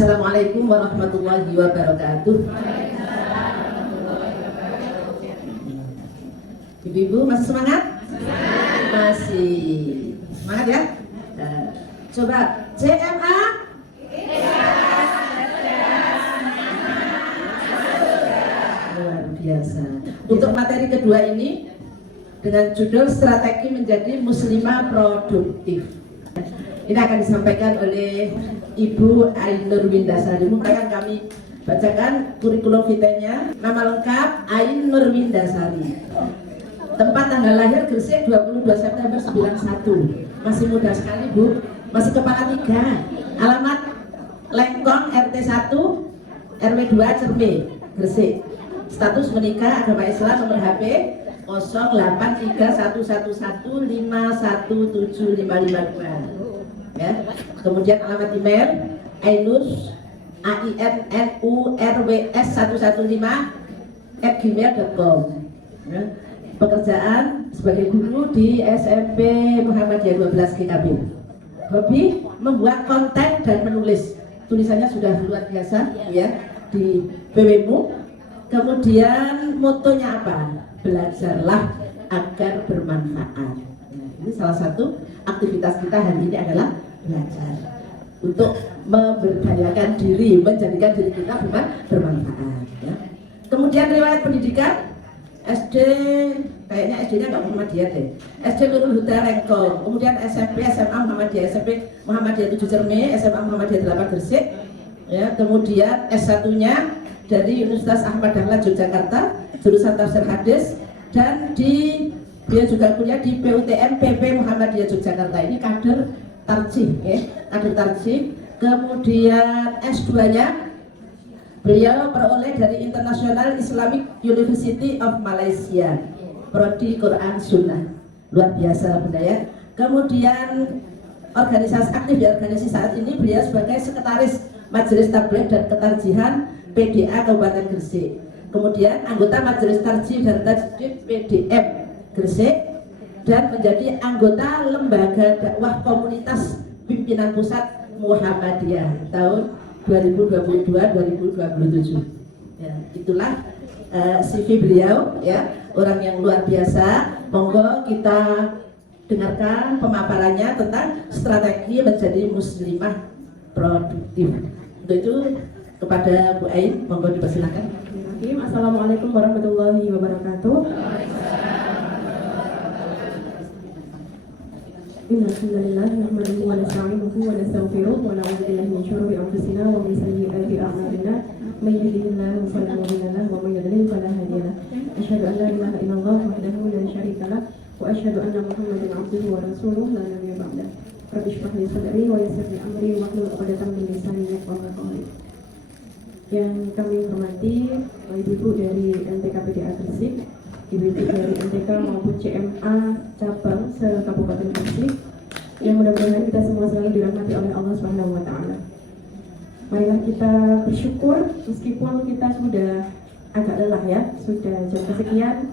Assalamualaikum warahmatullahi wabarakatuh. Ibu-ibu masih semangat? Masih semangat ya? Coba CMA. Luar biasa. Untuk materi kedua ini dengan judul Strategi Menjadi Muslimah Produktif. Ini akan disampaikan oleh Ibu Ainur Windasari. Mungkin kami bacakan kurikulum vitae-nya. Nama lengkap Ainur Windasari. Tempat tanggal lahir Gresik 22 September 91. Masih muda sekali Bu. Masih kepala 3. Alamat Lengkong RT 1 RW 2 Cerme Gresik. Status menikah, agama Islam, nomor HP 083111517552 ya. Kemudian alamat email ainurs ainurws115@gmail.com ya. Pekerjaan sebagai guru di SMP Muhammadiyah 12 GKB. Hobi membuat konten dan menulis. Tulisannya sudah luar biasa ya di PWMU. Kemudian motonya apa? Belajarlah agar bermanfaat. Nah, ini salah satu aktivitas kita hari ini adalah belajar untuk memberdayakan diri, menjadikan diri kita bermanfaat. Ya. Kemudian riwayat pendidikan SD, kayaknya SD-nya nggak Muhammadiyah deh. SD Nurul Huda Rengkong, kemudian SMP SMA Muhammadiyah, SMP Muhammadiyah 7 Cerme, SMA Muhammadiyah 8 Gresik. Ya, kemudian S1-nya dari Universitas Ahmad Dahlan Yogyakarta, jurusan tafsir hadis, dan dia juga kuliah di PUTM PP Muhammadiyah Yogyakarta. Ini kader tarjih, ya, kader tarjih. Kemudian S2-nya beliau peroleh dari International Islamic University of Malaysia, prodi Quran Sunnah. Luar biasa Bunda ya. Kemudian organisasi aktif di organisasi saat ini beliau sebagai sekretaris Majelis Tabligh dan Ketarjihan PDA Kabupaten Gresik. Kemudian anggota Majelis Tarjih dan Tajdid PDM Gresik dan menjadi anggota Lembaga Dakwah Komunitas Pimpinan Pusat Muhammadiyah tahun 2022-2027. Ya, itulah CV beliau ya, orang yang luar biasa. Monggo kita dengarkan pemaparannya tentang strategi menjadi muslimah produktif. Untuk itu kepada Bu Ain, monggo dipersilakan. Assalamualaikum warahmatullahi wabarakatuh. Innalillahi nahmaduhu wa nasta'inuhu wa nastaghfiruh wa na'udzu billahi min shururi anfusina wa min sayyi'ati a'malina may yahdihillahu fala mudilla lahu wa may yudlil fala hadiya lahu. Asyhadu an la ilaha illallah wahdahu la syarika lahu wa asyhadu anna Muhammadan 'abduhu wa rasuluh la nabiyya ba'dahu. Rabbi shrah li sadri wa yassir li amri wahlul 'uqdatam min lisani yafqahu qawli. Yang kami hormati Ibu dari NTK PDA Gresik, Ibu-ibu dari NTK maupun CMA cabang se-Kabupaten Gresik, yang mudah-mudahan kita semua selalu dirahmati oleh Allah Subhanahu wa taala. Marilah kita bersyukur meskipun kita sudah agak lelah ya, sudah jam kesekian.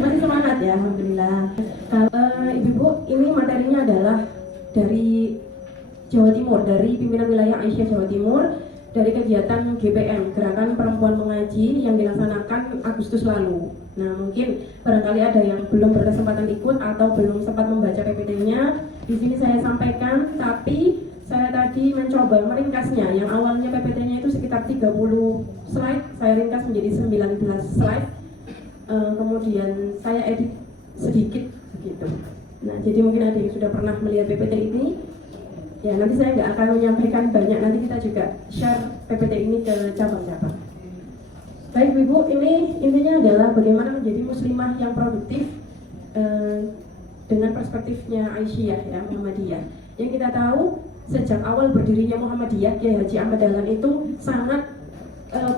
Masih semangat ya, alhamdulillah. Kalau Ibu-ibu, ini materinya adalah dari Jawa Timur, dari pimpinan wilayah Aisyah Jawa Timur, dari kegiatan GPM, Gerakan Perempuan Mengaji, yang dilaksanakan Agustus lalu. Nah, mungkin barangkali ada yang belum berkesempatan ikut atau belum sempat membaca PPT-nya. Di sini saya sampaikan, tapi saya tadi mencoba meringkasnya. Yang awalnya PPT-nya itu sekitar 30 slide, saya ringkas menjadi 19 slide. Kemudian saya edit sedikit begitu. Nah, jadi mungkin ada yang sudah pernah melihat PPT ini. Ya, nanti saya nggak akan menyampaikan banyak, nanti kita juga share PPT ini ke cabang-cabang. Baik Ibu, ini intinya adalah bagaimana menjadi muslimah yang produktif dengan perspektifnya Aisyah ya, Muhammadiyah. Yang kita tahu sejak awal berdirinya Muhammadiyah, Kiai Haji Ahmad Dahlan itu sangat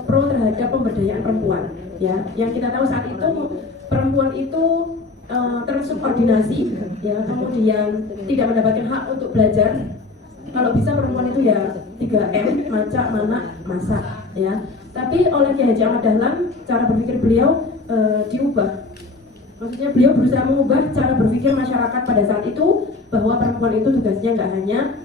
pro terhadap pemberdayaan perempuan. Ya, yang kita tahu saat itu perempuan itu tersubordinasi, ya, kemudian tidak mendapatkan hak untuk belajar. Kalau bisa perempuan itu ya 3M, maca, manak, masak ya. Tapi oleh Kiai Haji Ahmad Dahlan, cara berpikir beliau diubah. Maksudnya beliau berusaha mengubah cara berpikir masyarakat pada saat itu, bahwa perempuan itu tugasnya nggak hanya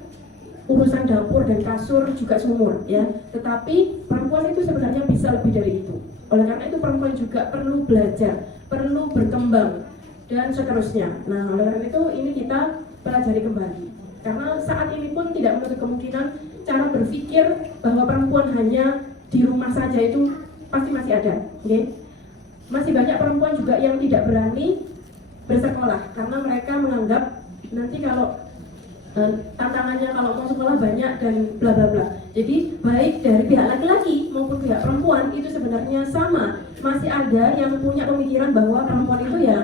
urusan dapur dan kasur juga sumur ya. Tetapi perempuan itu sebenarnya bisa lebih dari itu. Oleh karena itu perempuan juga perlu belajar, perlu berkembang dan seterusnya. Nah, oleh karena itu ini kita pelajari kembali. Karena saat ini pun tidak menutup kemungkinan cara berpikir bahwa perempuan hanya di rumah saja itu pasti masih ada, okay? Masih banyak perempuan juga yang tidak berani bersekolah karena mereka menganggap nanti kalau tantangannya kalau mau sekolah banyak dan bla bla bla. Jadi baik dari pihak laki-laki maupun pihak perempuan itu sebenarnya sama. Masih ada yang punya pemikiran bahwa perempuan itu ya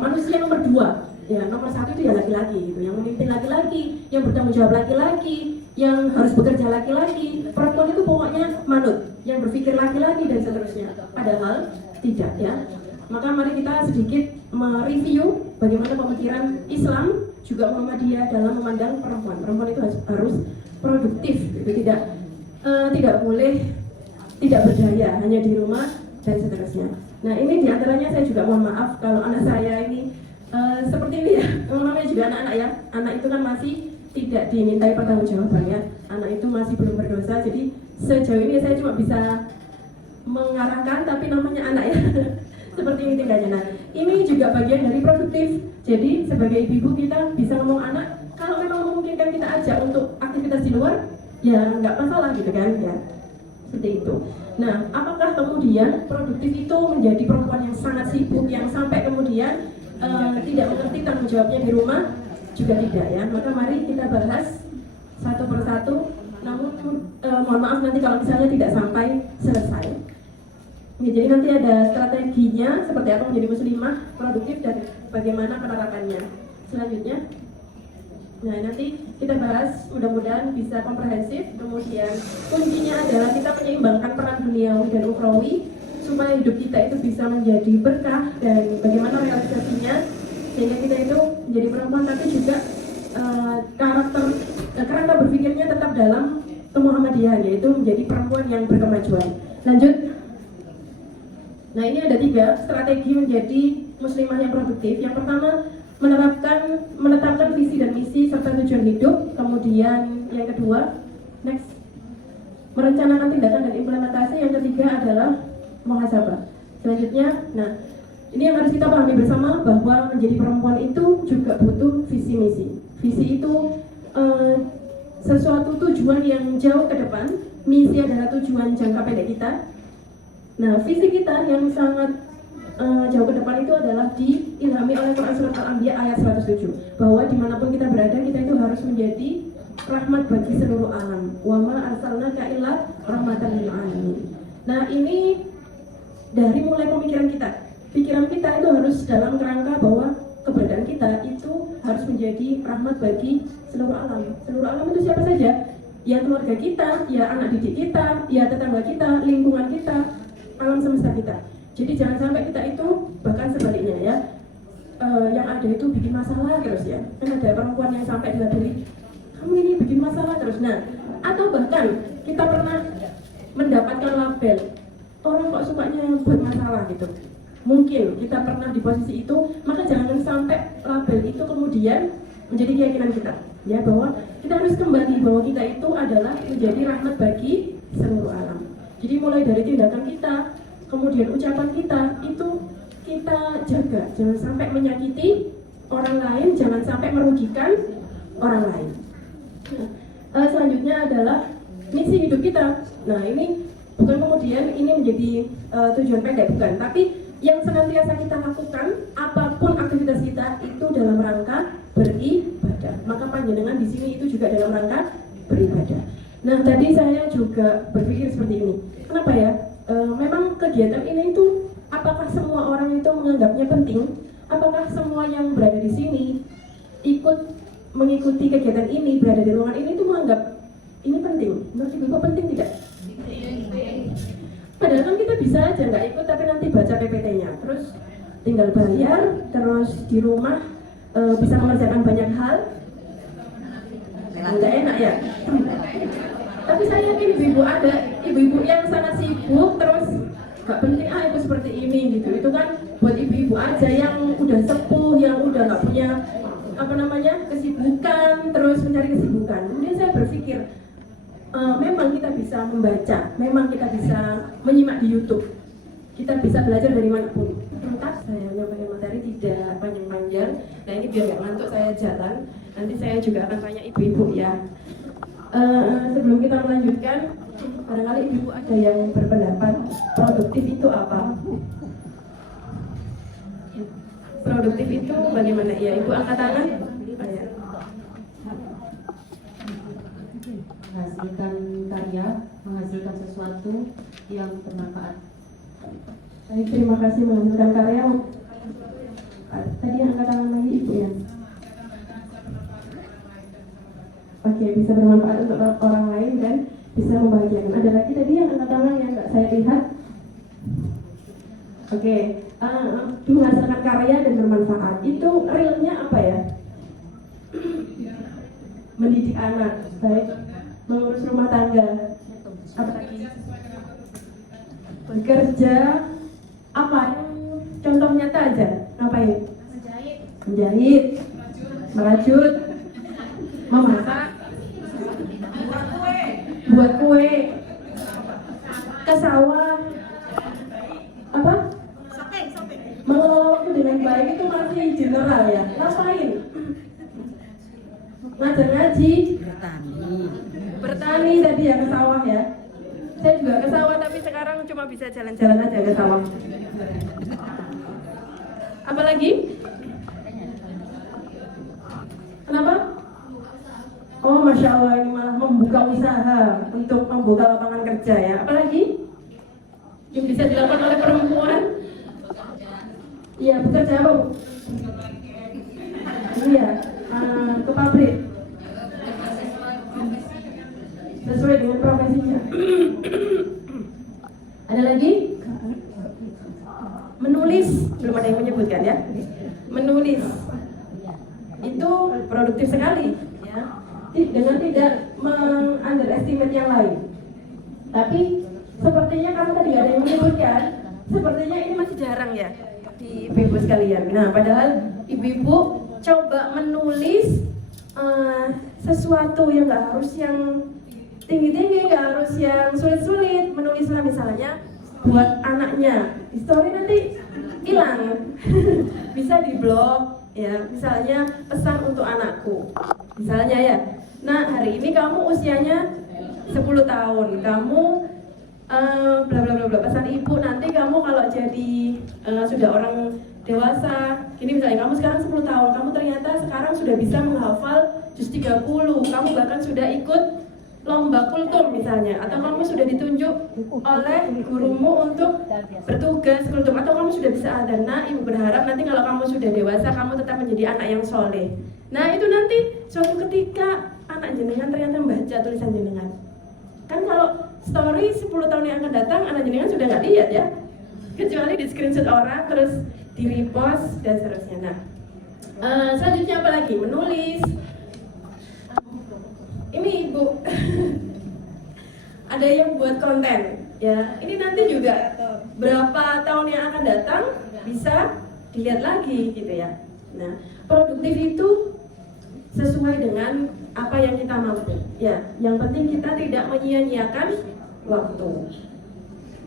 manusia nomor 2, ya nomor 1 itu ya laki-laki gitu, yang memimpin laki-laki, yang bertanggung jawab laki-laki, yang harus bekerja laki-laki. Perempuan itu pokoknya manut, yang berpikir laki-laki dan seterusnya. Padahal tidak ya. Maka mari kita sedikit mereview bagaimana pemikiran Islam juga Muhammadiyah dalam memandang perempuan. Perempuan itu harus produktif, gitu. Tidak boleh tidak berdaya, hanya di rumah dan seterusnya. Nah ini diantaranya saya juga mohon maaf kalau anak saya ini seperti ini ya. Namanya juga anak-anak ya. Anak itu kan masih tidak dimintai pertanggungjawaban ya. Anak itu masih belum berdosa. Jadi sejauh ini saya cuma bisa mengarahkan, tapi namanya anak ya. Seperti ini tinggalnya. Nah, ini juga bagian dari produktif. Jadi sebagai ibu-ibu kita bisa ngomong anak, kalau memang memungkinkan kita ajak untuk aktivitas di luar, ya nggak masalah gitu kan ya. Seperti itu. Nah, apakah kemudian produktif itu menjadi perempuan yang sangat sibuk, yang sampai kemudian tidak mengerti tanggung jawabnya di rumah? Juga tidak ya. Maka mari kita bahas satu persatu. Namun mohon maaf nanti kalau misalnya tidak sampai selesai. Ya, jadi nanti ada strateginya seperti apa menjadi muslimah produktif dan bagaimana penerapannya. Selanjutnya, nah nanti kita bahas, mudah-mudahan bisa komprehensif. Kemudian kuncinya adalah kita menyeimbangkan peran duniawi dan ukhrawi supaya hidup kita itu bisa menjadi berkah dan bagaimana realisasinya sehingga kita itu menjadi perempuan tapi juga kerangka berpikirnya tetap dalam kemuhammadiyahan, yaitu menjadi perempuan yang berkemajuan. Lanjut. Nah ini ada 3 strategi menjadi muslimah yang produktif. Yang pertama menetapkan visi dan misi serta tujuan hidup. Kemudian yang kedua, next, merencanakan tindakan dan implementasi. Yang ketiga adalah muhasabah. Selanjutnya, nah ini yang harus kita pahami bersama bahwa menjadi perempuan itu juga butuh visi misi. Visi itu sesuatu tujuan yang jauh ke depan. Misi adalah tujuan jangka pendek kita. Nah, visi kita yang sangat jauh ke depan itu adalah diilhami oleh Quran Surat Al-Anbiya ayat 107, bahwa dimanapun kita berada, kita itu harus menjadi rahmat bagi seluruh alam. Wa ma arsalnaka illa rahmatan lil alamin. Nah, ini dari mulai pemikiran kita. Pikiran kita itu harus dalam kerangka bahwa keberadaan kita itu harus menjadi rahmat bagi seluruh alam. Seluruh alam itu siapa saja? Ya keluarga kita, ya anak didik kita, ya tetangga kita, lingkungan kita, alam semesta kita. Jadi jangan sampai kita itu, bahkan sebaliknya ya, yang ada itu bikin masalah terus ya. Kan ada perempuan yang sampai dilabeli, kamu ini bikin masalah terus. Nah, atau bahkan kita pernah mendapatkan label, orang kok sukanya buat masalah gitu. Mungkin kita pernah di posisi itu, maka jangan sampai label itu kemudian menjadi keyakinan kita. Ya, bahwa kita harus kembali bahwa kita itu adalah menjadi rahmat bagi seluruh alam. Jadi mulai dari tindakan kita, kemudian ucapan kita, itu kita jaga. Jangan sampai menyakiti orang lain, jangan sampai merugikan orang lain. Nah, selanjutnya adalah misi hidup kita. Nah ini bukan kemudian ini menjadi tujuan pendek, bukan. Tapi yang senantiasa kita lakukan, apapun aktivitas kita itu dalam rangka beribadah. Maka panjenengan di sini itu juga dalam rangka beribadah. Nah tadi saya juga berpikir seperti ini, kenapa ya? Memang kegiatan ini itu apakah semua orang itu menganggapnya penting? Apakah semua yang berada di sini ikut mengikuti kegiatan ini, berada di ruangan ini itu menganggap ini penting? Menurut Ibu penting tidak? Padahal kan kita bisa aja nggak ikut tapi nanti baca PPT-nya, terus tinggal bayar, terus di rumah bisa mengerjakan banyak hal. Nggak enak ya? Tapi saya yakin ibu-ibu ada, ibu-ibu yang sangat sibuk terus gak penting itu seperti ini gitu. Itu kan buat ibu-ibu aja yang udah sepuh, yang udah gak punya kesibukan, terus mencari kesibukan. Kemudian saya berpikir, memang kita bisa membaca, memang kita bisa menyimak di YouTube, kita bisa belajar dari manapun. Entah saya menyampaikan materi tidak panjang-panjang. Nah ini biar nggak ngantuk saya jalan. Nanti saya juga akan tanya ibu-ibu ya. Sebelum kita melanjutkan, barangkali ibu ada yang berpendapat produktif itu apa? Produktif itu bagaimana? Ya ibu angkat tangan. Menghasilkan karya, menghasilkan sesuatu yang bermanfaat. Baik, terima kasih menghasilkan karya. Tadi yang angkat tangan lagi ibu ya. Oke, bisa bermanfaat untuk orang lain dan bisa membahagiakan. Ada lagi tadi yang angkat tangan yang nggak saya lihat. Oke, menghasilkan karya dan bermanfaat. Itu realnya apa ya? Mendidik anak, baik, mengurus rumah tangga, apa lagi? Bekerja, apa? Contoh nyata aja, ngapain? Menjahit, merajut, memasak, buat kue, ke sawah, apa? Mengelola waktu dengan baik itu masih general ya. Ngapain? Ngajar ngaji, bertani tadi ya, ke sawah ya. Saya juga ke sawah tapi sekarang cuma bisa jalan-jalan aja ke sawah. Apa lagi? Kenapa? Oh, Masya Allah, ini malah membuka usaha untuk membuka lapangan kerja ya. Apalagi yang bisa dilakukan oleh perempuan? Iya, bekerja apa, Bu? Iya, ke pabrik. Sesuai dengan profesinya. Ada lagi? Menulis, belum ada yang menyebutkan ya. Menulis itu produktif sekali ya. Dengan tidak underestimate yang lain. Tapi sepertinya karena tadi ada yang menyebutkan, sepertinya ini masih jarang ya di ibu-ibu sekalian. Nah, padahal ibu-ibu coba menulis sesuatu yang nggak harus yang tinggi-tinggi, nggak harus yang sulit-sulit. Menulislah misalnya buat anaknya, story nanti hilang. Bisa di blog ya, misalnya pesan untuk anakku misalnya ya. Nah, hari ini kamu usianya 10 tahun, kamu bla bla bla bla, pesan ibu nanti kamu kalau jadi sudah orang dewasa, ini misalnya kamu sekarang 10 tahun, kamu ternyata sekarang sudah bisa menghafal juz 30, kamu bahkan sudah ikut lomba kultum misalnya, atau kamu sudah ditunjuk oleh gurumu untuk bertugas kultum, atau kamu sudah bisa adzan. Nah, ibu berharap nanti kalau kamu sudah dewasa, kamu tetap menjadi anak yang soleh. Nah, itu nanti suatu ketika anak jenengan ternyata membaca tulisan jenengan. Kan kalau story 10 tahun yang akan datang, anak jenengan sudah nggak lihat ya, kecuali di screenshot orang terus di repost dan seterusnya. Nah, selanjutnya apa lagi? Menulis. Ini ibu ada yang buat konten ya. Ini nanti juga berapa tahun yang akan datang bisa dilihat lagi gitu ya. Nah, produktif itu sesuai dengan apa yang kita mampu ya. Yang penting kita tidak menyia-nyiakan waktu.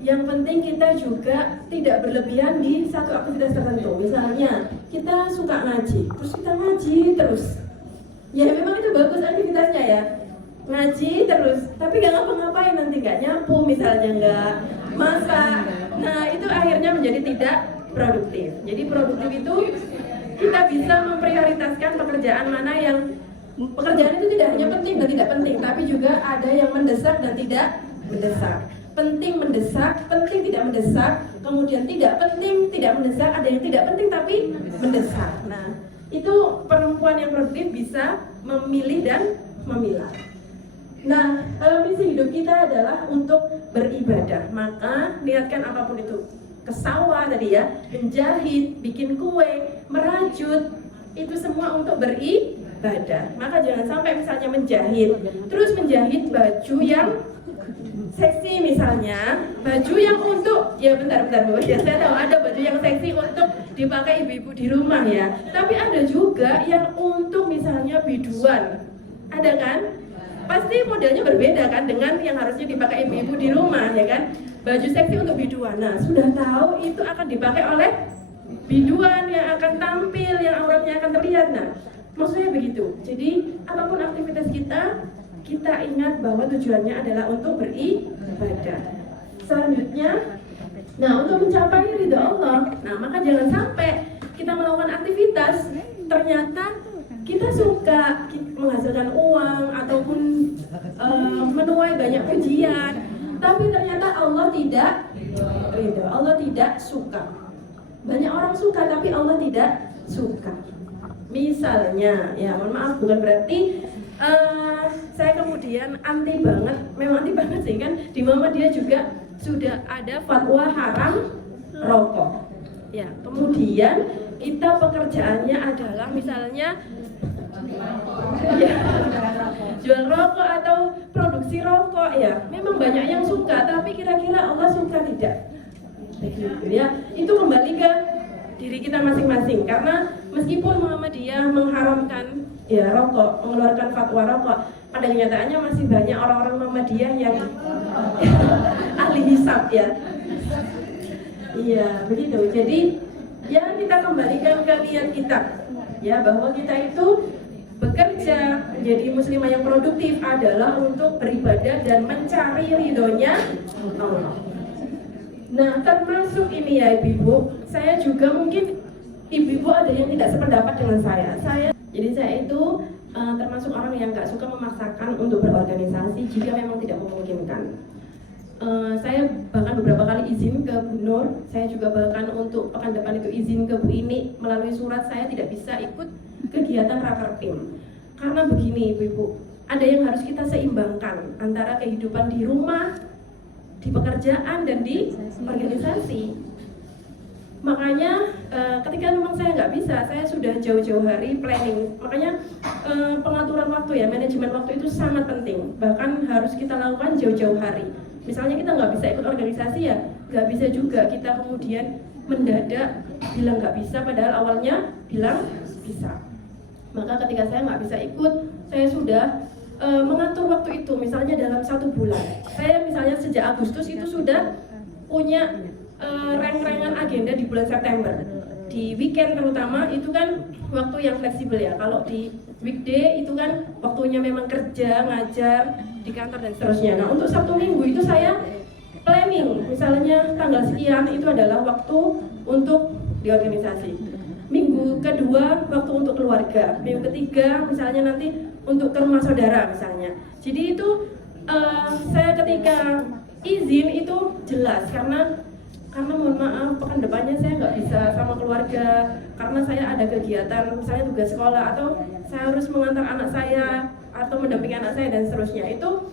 Yang penting kita juga tidak berlebihan di satu aktivitas tertentu. Misalnya kita suka ngaji, terus kita ngaji terus. Ya memang itu bagus aktivitasnya ya, ngaji terus, tapi nggak ngapa-ngapain, nanti nggak nyapu misalnya, nggak masak. Nah itu akhirnya menjadi tidak produktif. Jadi produktif itu kita bisa memprioritaskan pekerjaan mana yang pekerjaan itu tidak hanya penting dan tidak penting, tapi juga ada yang mendesak dan tidak mendesak. Penting mendesak, penting tidak mendesak, kemudian tidak penting tidak mendesak, ada yang tidak penting tapi mendesak. Nah itu perempuan yang produktif bisa memilih dan memilah. Nah, misi hidup kita adalah untuk beribadah. Maka niatkan apapun itu, ke sawah tadi ya, menjahit, bikin kue, merajut, itu semua untuk beribadah. ibadah. Maka jangan sampai misalnya menjahit, terus menjahit baju yang seksi misalnya, baju yang untuk, ya bentar Bu, ya saya tahu ada baju yang seksi untuk dipakai ibu-ibu di rumah ya, tapi ada juga yang untuk misalnya biduan, ada kan? Pasti modelnya berbeda kan dengan yang harusnya dipakai ibu-ibu di rumah ya kan? Baju seksi untuk biduan, nah sudah tahu itu akan dipakai oleh biduan yang akan tampil, yang auratnya akan terlihat. Nah maksudnya begitu, jadi apapun aktivitas kita ingat bahwa tujuannya adalah untuk beribadah. Selanjutnya, nah untuk mencapai ridha Allah, nah maka jangan sampai kita melakukan aktivitas ternyata kita suka menghasilkan uang ataupun menuai banyak pujian, tapi ternyata Allah tidak ridha, Allah tidak suka. Banyak orang suka tapi Allah tidak suka. Misalnya, ya mohon maaf bukan berarti saya kemudian anti banget, memang anti banget sih kan di Muhammadiyah juga sudah ada fatwa haram rokok. Ya, kemudian kita pekerjaannya adalah misalnya ya, jual rokok atau produksi rokok ya. Memang banyak yang suka, tapi kira-kira Allah suka tidak? Begitu ya. Itu kembali ke diri kita masing-masing karena meskipun Muhammadiyah mengharamkan ya rokok, mengeluarkan fatwa rokok, pada kenyataannya masih banyak orang-orang Muhammadiyah yang ahli hisab ya. Iya, begitu. Jadi ya kita kembalikan ke niat kita ya, bahwa kita itu bekerja menjadi muslimah yang produktif adalah untuk beribadah dan mencari ridhonya Allah. Nah, termasuk ini ya ibu-ibu, saya juga mungkin ibu-ibu ada yang tidak sependapat dengan saya. Jadi saya itu termasuk orang yang nggak suka memaksakan untuk berorganisasi jika memang tidak memungkinkan. Saya bahkan beberapa kali izin ke Bu Nur, saya juga bahkan untuk pekan depan itu izin ke Bu Ini melalui surat saya tidak bisa ikut kegiatan rakerpim. Karena begini ibu-ibu, ada yang harus kita seimbangkan antara kehidupan di rumah, di pekerjaan dan di organisasi. Makanya ketika memang saya nggak bisa, saya sudah jauh-jauh hari planning. Makanya pengaturan waktu ya, manajemen waktu itu sangat penting. Bahkan harus kita lakukan jauh-jauh hari. Misalnya kita nggak bisa ikut organisasi ya, nggak bisa juga kita kemudian mendadak bilang nggak bisa padahal awalnya bilang bisa. Maka ketika saya nggak bisa ikut, saya sudah mengatur waktu itu, misalnya dalam 1 bulan. Saya misalnya sejak Agustus itu sudah punya reng-rengan agenda di bulan September. Di weekend terutama itu kan waktu yang fleksibel ya. Kalau di weekday itu kan waktunya memang kerja, ngajar di kantor dan seterusnya. Nah untuk Sabtu Minggu itu saya planning, misalnya tanggal sekian itu adalah waktu untuk di organisasi. Minggu kedua waktu untuk keluarga. Minggu ketiga misalnya nanti untuk ke rumah saudara misalnya. Jadi itu saya ketika izin itu jelas karena mohon maaf pekan depannya saya nggak bisa sama keluarga karena saya ada kegiatan misalnya tugas sekolah atau saya harus mengantar anak saya atau mendampingi anak saya dan seterusnya. Itu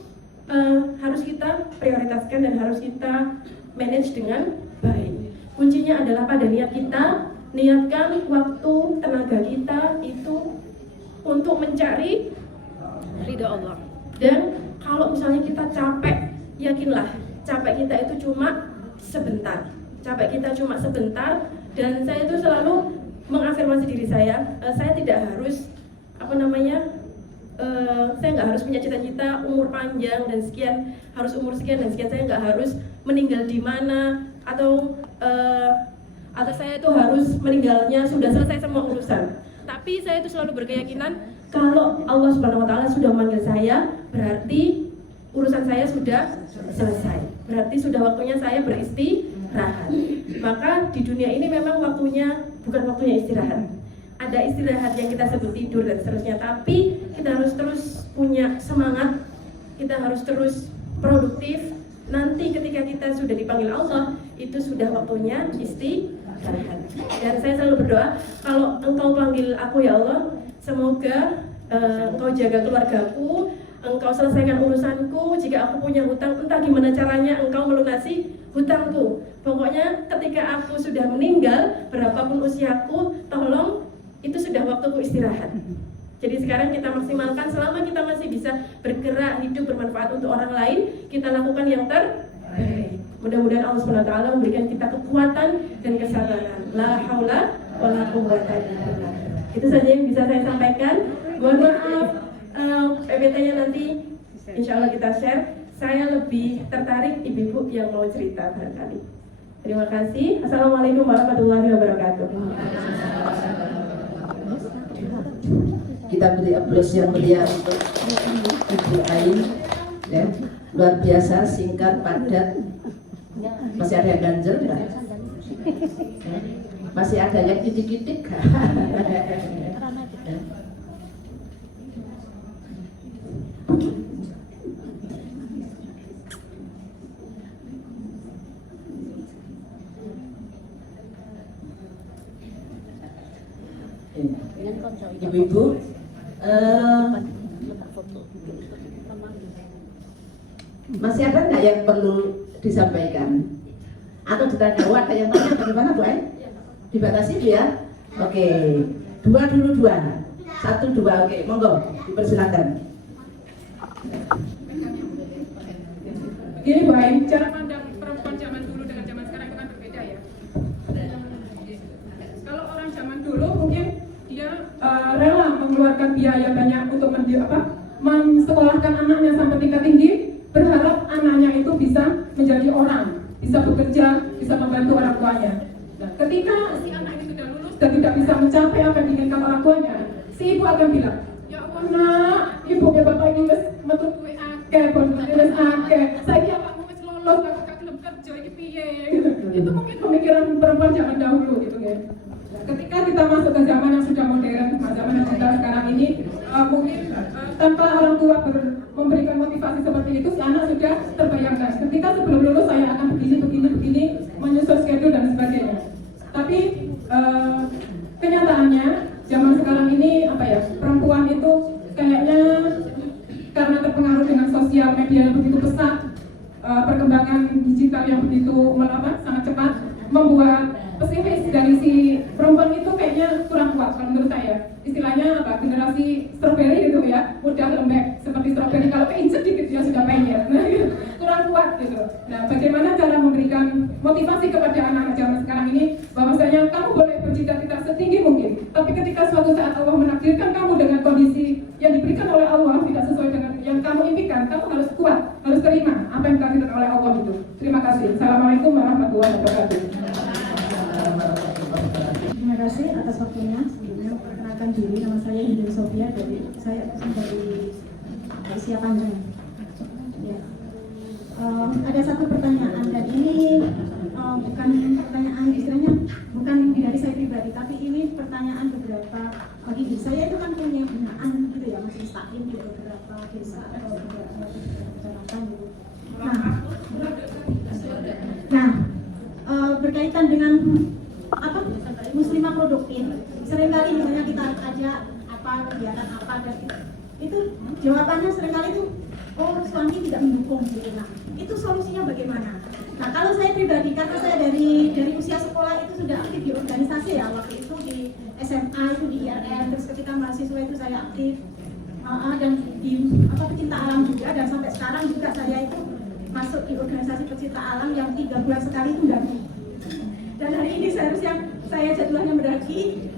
harus kita prioritaskan dan harus kita manage dengan baik. Kuncinya adalah pada niat kita, niatkan waktu tenaga kita itu untuk mencari ridha Allah. Dan kalau misalnya kita capek, yakinlah capek kita itu cuma sebentar. Capek kita cuma sebentar. Dan saya itu selalu mengafirmasi diri saya tidak harus saya nggak harus punya cita-cita umur panjang dan sekian, harus umur sekian dan sekian. Saya nggak harus meninggal di mana atau saya itu harus meninggalnya sudah selesai semua urusan. Tapi saya itu selalu berkeyakinan kalau Allah Subhanahu Wa Taala sudah memanggil saya, berarti urusan saya sudah selesai. Berarti sudah waktunya saya beristirahat. Maka di dunia ini memang waktunya bukan waktunya istirahat. Ada istirahat yang kita sebut tidur dan seterusnya. Tapi kita harus terus punya semangat. Kita harus terus produktif. Nanti ketika kita sudah dipanggil Allah, itu sudah waktunya istirahat. Dan saya selalu berdoa, kalau Engkau panggil aku ya Allah, semoga Engkau jaga keluargaku, Engkau selesaikan urusanku. Jika aku punya hutang, entah gimana caranya Engkau melunasi hutangku. Pokoknya ketika aku sudah meninggal, berapapun usiaku, tolong itu sudah waktuku istirahat. Jadi sekarang kita maksimalkan, selama kita masih bisa bergerak, hidup, bermanfaat untuk orang lain, kita lakukan yang terbaik. Mudah-mudahan Allah SWT memberikan kita kekuatan dan kesabaran. La haula wala quwwata illa billah. Itu saja yang bisa saya sampaikan. Mohon maaf, PPT-nya nanti insya Allah kita share. Saya lebih tertarik ibu-ibu yang mau cerita barangkali. Terima kasih. Assalamualaikum warahmatullahi wabarakatuh. Kita beri aplaus yang meriah untuk Ibu Ain, ya. Luar biasa, singkat, padat. Masih ada yang ganjel nggak? Masih ada yang kitik-kitik? Ibu-ibu, masih ada nggak yang perlu disampaikan? Atau ditanya, ada yang tanya bagaimana Bu Ain? Dibatasi Bu ya? Oke, 2 dulu 2, 1 2, oke, monggo dipersilakan. Begini Bu Ain, cara pandang perempuan zaman dulu dengan zaman sekarang itu kan berbeda ya. Kalau orang zaman dulu mungkin dia rela mengeluarkan biaya banyak untuk mensekolahkan anaknya sampai tingkat tinggi, berharap anaknya itu bisa menjadi orang, bisa bekerja, bisa membantu orang tuanya. Nah, ketika si anak ini sudah lulus dan tidak bisa mencapai apa yang diinginkan orang tuanya, si ibu akan bilang, ya Allah nak, ibu ke bapak ini metu duwe akeh, bonus akeh, saiki awakmu wis lulus, aku gak gelem kerja iki piye gitu. Itu mungkin pemikiran perempuan zaman dahulu gitu ya. Ketika kita masuk ke zaman yang sudah modern, zaman yang kita sekarang ini, mungkin tanpa orang tua memberikan motivasi seperti itu, si anak sudah terbayangkan. Ketika sebelum lulus saya akan begini, menyusun schedule dan sebagainya. Tapi kenyataannya zaman sekarang ini perempuan itu kayaknya karena terpengaruh dengan sosial media yang begitu pesat, perkembangan digital yang begitu sangat cepat, membuat pesimis dari si perempuan itu kayaknya kurang kuat kalau menurut saya. Istilahnya generasi strawberry gitu ya, mudah lembek seperti strawberry, kalau keinjek dikit dia sudah pengen, kurang kuat gitu. Nah, bagaimana cara memberikan motivasi kepada anak-anak zaman sekarang ini bahwasanya kamu boleh bercita-cita setinggi mungkin, tapi ketika suatu saat Allah menakdirkan kamu dengan kondisi yang diberikan oleh Allah tidak sesuai dengan yang kamu impikan, kamu harus kuat, harus terima apa yang ditakdirkan oleh Allah itu. Terima kasih. Assalamualaikum warahmatullahi wabarakatuh. Terima kasih atas waktunya. Sebelumnya perkenalkan diri, nama saya Indri Sofia, saya dari Asia Panjang. Ya. Ada satu pertanyaan tadi ini bukan pertanyaan istilahnya bukan dari saya pribadi, tapi ini pertanyaan beberapa gini. Saya itu kan punya binaan gitu ya, masih stakin di beberapa desa atau beberapa kecamatan gitu. Nah, berkaitan dengan muslimah produktif, seringkali misalnya kita ajak kegiatan apa dan itu jawabannya seringkali itu suami tidak mendukung gitu. Nah, itu solusinya bagaimana? Nah, kalau saya pribadi, karena saya dari usia sekolah itu sudah aktif di organisasi ya, waktu itu di SMA itu di IRN, terus ketika mahasiswa itu saya aktif dan di pecinta alam juga, dan sampai sekarang juga saya itu masuk di organisasi pecinta alam yang 3 bulan sekali itu mendaki. Dan hari ini seharusnya saya jadwalnya mendaki,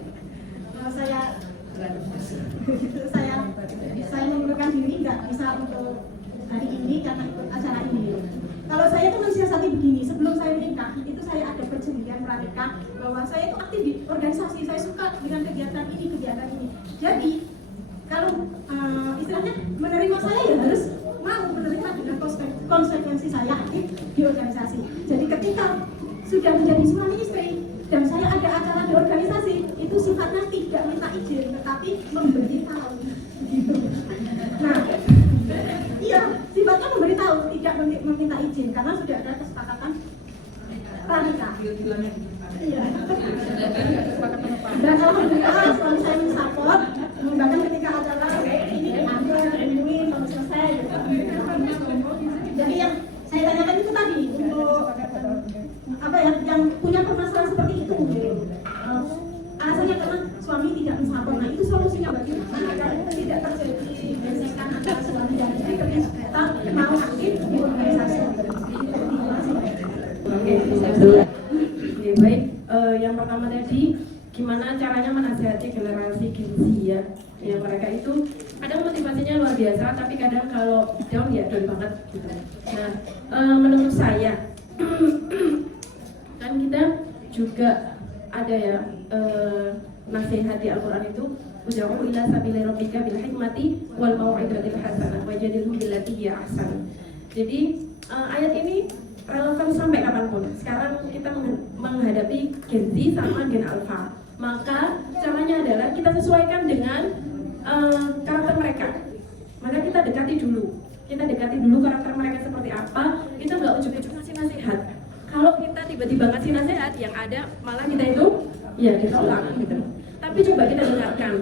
saya mengundurkan diri, nggak bisa untuk hari ini karena ikut acara ini. Kalau saya itu mensiasati begini, sebelum saya menikah itu saya ada perjanjian pranikah bahwa saya itu aktif di organisasi, saya suka dengan kegiatan ini. Jadi kalau istilahnya menerima saya ya harus mau menerima dengan konsekuensi saya aktif di organisasi. Jadi ketika sudah menjadi suami istri dan saya ada acara di organisasi, itu sifatnya tidak minta izin tetapi memberitahu gitu. Nah, iya, sifatnya memberitahu, tidak meminta izin karena sudah ada kesepakatan pranikah. Iya. Dan alhamdulillah suami saya mensupport, bahkan ketika acara ini diambil, diambilin, kalau selesai gitu. Jadi yang saya tanyakan itu tadi untuk yang punya permasalahan seperti itu gitu. Alasannya karena suami tidak sempurna. Itu solusinya bagaimana agar tidak terjadi gesekan antara suami dan istri ternyata mau aktif di organisasi. Oke, baik. Yang pertama tadi, gimana caranya menasihati generasi Gen Z ya? Ya mereka itu kadang motivasinya luar biasa, tapi kadang kalau down ya down banget gitu. Nah, menurut saya kan kita juga ada ya nasihat di Al-Quran itu ud'u ila sabili rabbika bil hikmati wal mau'izatil hasanah wajadilhum billati hiya ahsan. Jadi ayat ini relevan sampai kapanpun. Sekarang kita menghadapi Gen Z sama Gen Alpha, maka caranya adalah kita sesuaikan dengan karakter mereka. Maka kita dekati dulu karakter mereka seperti apa. Kita nggak ujuk-ujuk ngasih nasihat. Kalau kita tiba-tiba ngasih nasihat, yang ada malah kita itu ya ditolak gitu. Tapi coba kita dengarkan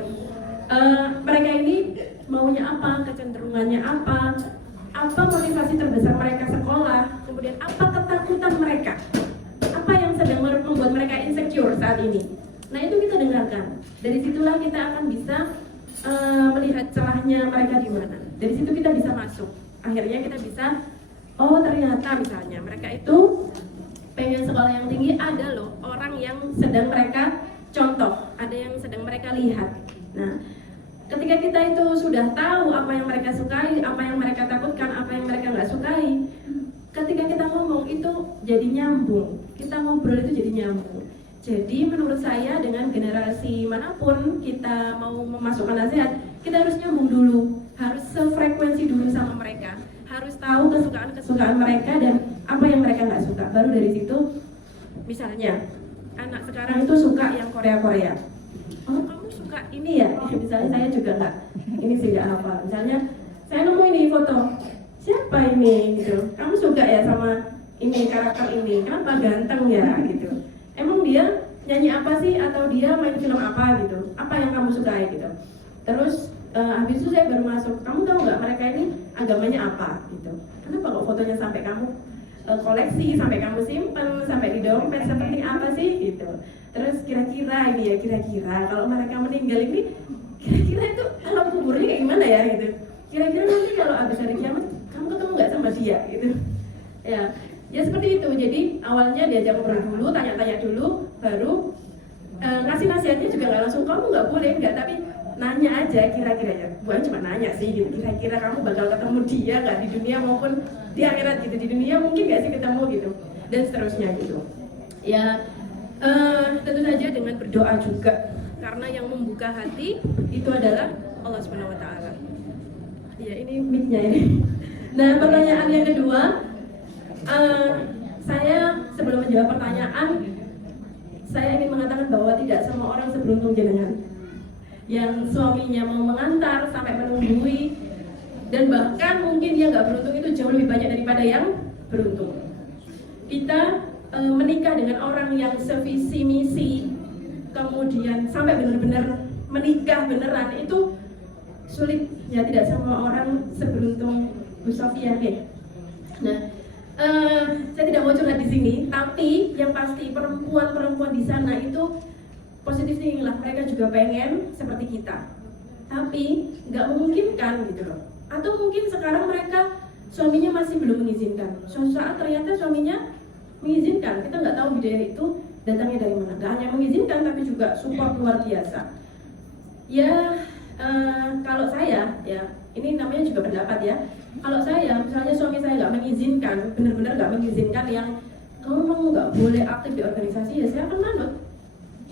mereka ini maunya apa, kecenderungannya apa motivasi terbesar mereka sekolah, kemudian apa ketakutan mereka, apa yang sedang membuat mereka insecure saat ini. Nah itu kita dengarkan. Dari situlah kita akan bisa melihat celahnya mereka di mana. Dari situ kita bisa masuk. Akhirnya kita bisa, oh ternyata misalnya mereka itu pengen sekolah yang tinggi, ada loh orang yang sedang mereka contoh, ada yang sedang mereka lihat. Nah, ketika kita itu sudah tahu apa yang mereka sukai, apa yang mereka takutkan, apa yang mereka nggak sukai, ketika kita ngomong itu jadi nyambung, kita ngobrol itu jadi nyambung. Jadi menurut saya dengan generasi manapun kita mau memasukkan nasihat, kita harus nyambung dulu, harus sefrekuensi dulu sama mereka, harus tahu kesukaan mereka dan apa yang mereka nggak suka. Baru dari situ, misalnya anak sekarang itu suka yang Korea. Oh kamu suka ini ya? Misalnya saya juga nggak, ini sih nggak hafal. Misalnya saya nemu ini foto, siapa ini gitu? Kamu suka ya sama ini karakter ini? Kenapa ganteng ya gitu? Emang dia nyanyi apa sih, atau dia main film apa gitu? Apa yang kamu sukai gitu? Terus habis itu saya baru masuk, kamu tahu nggak mereka ini agamanya apa gitu? Kenapa kok fotonya sampai kamu koleksi, sampai kamu simpen, sampai di dompet, seperti apa sih gitu? Terus kira-kira ini ya, kira-kira kalau mereka meninggal ini, kira-kira itu alam kuburnya kayak gimana ya gitu? Kira-kira nanti kalau habis hari kiamat kamu ketemu nggak sama dia gitu? Ya seperti itu. Jadi awalnya diajak ngobrol dulu, tanya-tanya dulu, baru ngasih nasihatnya juga nggak langsung kamu nggak boleh nggak, tapi nanya aja kira-kira ya. Bukan cuma nanya sih gitu, kira-kira kamu bakal ketemu dia nggak di dunia maupun di akhirat gitu. Di dunia mungkin nggak sih ketemu gitu, dan seterusnya gitu. Ya tentu saja dengan berdoa juga, karena yang membuka hati itu adalah Allah Subhanahu Wa Taala. Ya ini mic-nya ini. Nah pertanyaan yang kedua. Saya sebelum menjawab pertanyaan, saya ingin mengatakan bahwa tidak semua orang seberuntung jenengan yang suaminya mau mengantar sampai menunggui, dan bahkan mungkin dia nggak beruntung itu jauh lebih banyak daripada yang beruntung. Kita menikah dengan orang yang sevisi misi, kemudian sampai benar-benar menikah beneran, itu sulit ya. Tidak semua orang seberuntung Bu Sofia nih. Nah, saya tidak mau curhat di sini, tapi yang pasti perempuan di sana itu positif thinking lah, mereka juga pengen seperti kita, tapi nggak memungkinkan gitu loh. Atau mungkin sekarang mereka suaminya masih belum mengizinkan, suatu saat ternyata suaminya mengizinkan. Kita nggak tahu hidayah itu datangnya dari mana. Nggak hanya mengizinkan, tapi juga support luar biasa. Ya kalau saya ya, ini namanya juga pendapat ya. Kalau saya, misalnya suami saya nggak mengizinkan, benar-benar nggak mengizinkan yang kamu nggak boleh aktif di organisasi, ya saya akan manut.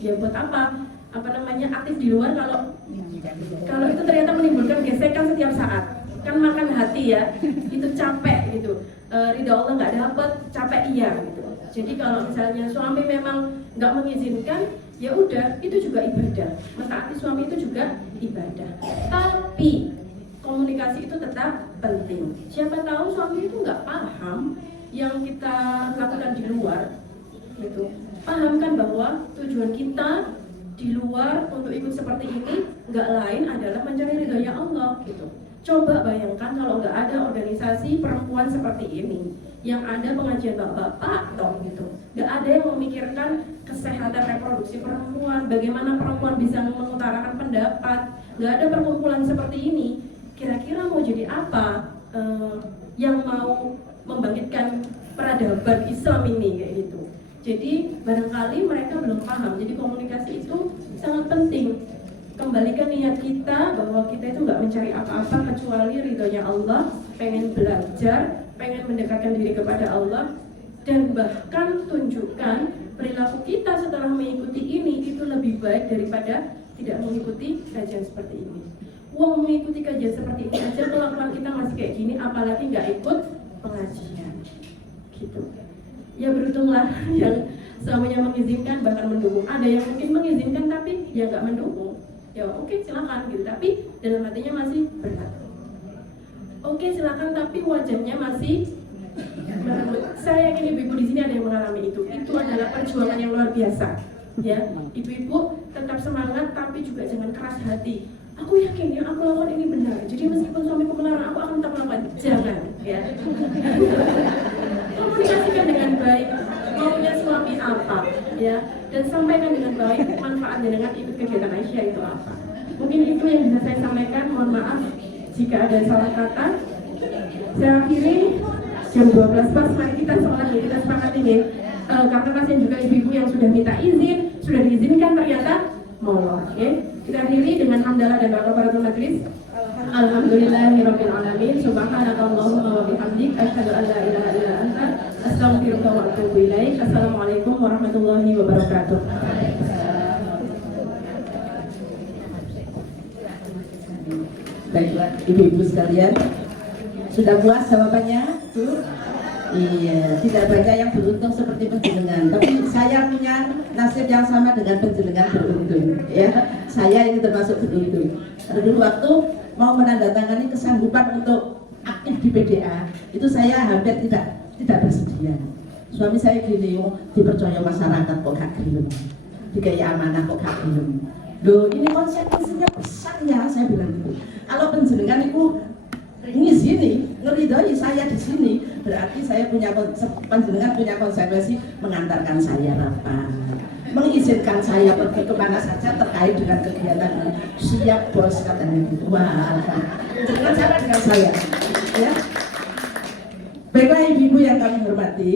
Ya buat apa? Aktif di luar kalau itu ternyata menimbulkan gesekan setiap saat. Kan makan hati ya, itu capek gitu. Ridha Allah nggak dapat, capek iya gitu. Jadi kalau misalnya suami memang nggak mengizinkan, ya udah, itu juga ibadah. Mentaati suami itu juga ibadah. Tapi komunikasi itu tetap penting. Siapa tahu suami itu nggak paham yang kita lakukan di luar, gitu. Pahamkan bahwa tujuan kita di luar untuk ikut seperti ini nggak lain adalah mencari ridhonya Allah, gitu. Coba bayangkan kalau nggak ada organisasi perempuan seperti ini, yang ada pengajian bapak-bapak, gitu. Nggak ada yang memikirkan kesehatan reproduksi perempuan, bagaimana perempuan bisa mengutarakan pendapat. Nggak ada perkumpulan seperti ini. Kira-kira mau jadi apa yang mau membangkitkan peradaban Islam ini kayak gitu. Jadi barangkali mereka belum paham. Jadi komunikasi itu sangat penting. Kembalikan niat kita bahwa kita itu nggak mencari apa-apa kecuali ridhonya Allah, pengen belajar, pengen mendekatkan diri kepada Allah, dan bahkan tunjukkan perilaku kita setelah mengikuti ini itu lebih baik daripada tidak mengikuti kajian seperti ini. Uang mengikuti kajian seperti ini aja kelakuan kita masih kayak gini, apalagi nggak ikut pengajian, gitu. Ya beruntunglah yang suaminya mengizinkan bahkan mendukung. Ada yang mungkin mengizinkan tapi ya nggak mendukung. Ya oke, silakan gitu, tapi dalam hatinya masih berat. Oke, silakan, tapi wajahnya masih merenggut. Saya yakin ibu-ibu di sini ada yang mengalami itu. Itu adalah perjuangan yang luar biasa. Ya, ibu-ibu tetap semangat tapi juga jangan keras hati. Aku yakin yang aku lakukan ini benar. Jadi meskipun suamiku melarang, aku akan tetap melakukan. Jangan, ya. Komunikasikan dengan baik. Maunya suami apa, ya, dan sampaikan dengan baik manfaat dengan ikut kegiatan Aisyah itu apa. Mungkin itu yang bisa saya sampaikan. Mohon maaf jika ada salah kata. Saya akhiri jam 12 pas. Mari kita sholat, kita sepakat ini. Karena kasihan juga ibu-ibu yang sudah minta izin, sudah diizinkan ternyata molor. Okay? Kita akhiri dengan hamdalah dan doa kepada majelis. Alhamdulillahirabbil alamin. Subhanakallahumma wa bihamdik asyhadu an la ilaha illa anta astaghfiruka wa atubu ilaik. Assalamualaikum warahmatullahi wabarakatuh. Baiklah, ibu-ibu sekalian, sudah puas jawabannya? Tuh. Iya, tidak banyak yang beruntung seperti penjenengan. Tapi saya punya nasib yang sama dengan penjenengan beruntung. Ya, saya ini termasuk beruntung. Dulu waktu mau menandatangani kesanggupan untuk aktif di PDA, itu saya hampir tidak bersedia. Suami saya gini, dipercaya masyarakat kok gak gelem, dikai amanah kok gak gelem. Loh, ini konsekuensinya besar ya, saya bilang gitu. Kalau penjenengan itu ngizini, ngeridhoi saya di sini, berarti saya punya penjenengan punya konsekuensi mengantarkan saya rapat, mengizinkan saya pergi kemana saja terkait dengan kegiatan ini. Siap bos, katanya gitu. Wah, jangan salah dengan saya, ya. Baiklah ibu-ibu yang kami hormati,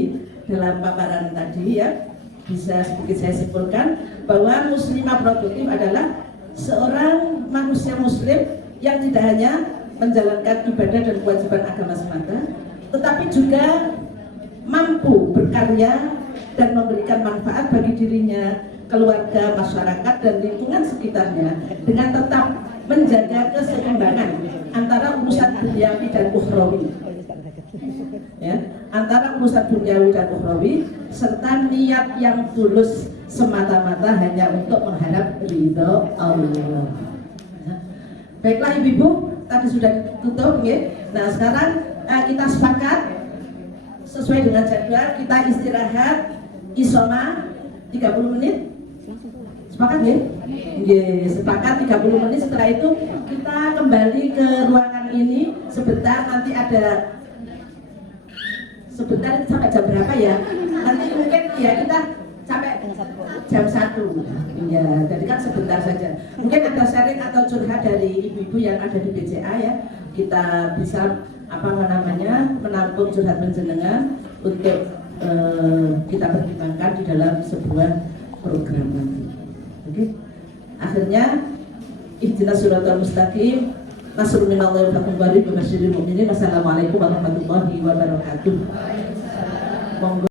dalam paparan tadi ya bisa sedikit saya simpulkan bahwa muslimah produktif adalah seorang manusia muslim yang tidak hanya menjalankan ibadah dan kewajiban agama semata, tetapi juga mampu berkarya dan memberikan manfaat bagi dirinya, keluarga, masyarakat, dan lingkungan sekitarnya dengan tetap menjaga keseimbangan antara urusan duniawi dan ukhrawi, ya, antara urusan duniawi dan ukhrawi, serta niat yang tulus semata-mata hanya untuk mengharap ridho Allah. Baiklah ibu-ibu, tadi sudah ditutup, ya. Nah sekarang kita sepakat sesuai dengan jadwal, kita istirahat isoma 30 menit. Sepakat ya? Sepakat 30 menit. Setelah itu kita kembali ke ruangan ini sebentar, nanti ada sebentar sampai jam berapa ya? Nanti mungkin ya kita sampai jam 1. Ya, jadi kan sebentar saja. Mungkin ada sharing atau curhat dari ibu-ibu yang ada di BCA ya. Kita bisa menampung curhat penjenengan untuk kita pertimbangkan di dalam sebuah program nanti. Oke. Akhirnya ihdinas siratal mustaqim. Nasrul minallahi wa fathun qarib wa basyiril mu'minin. Wassalamualaikum warahmatullahi wabarakatuh.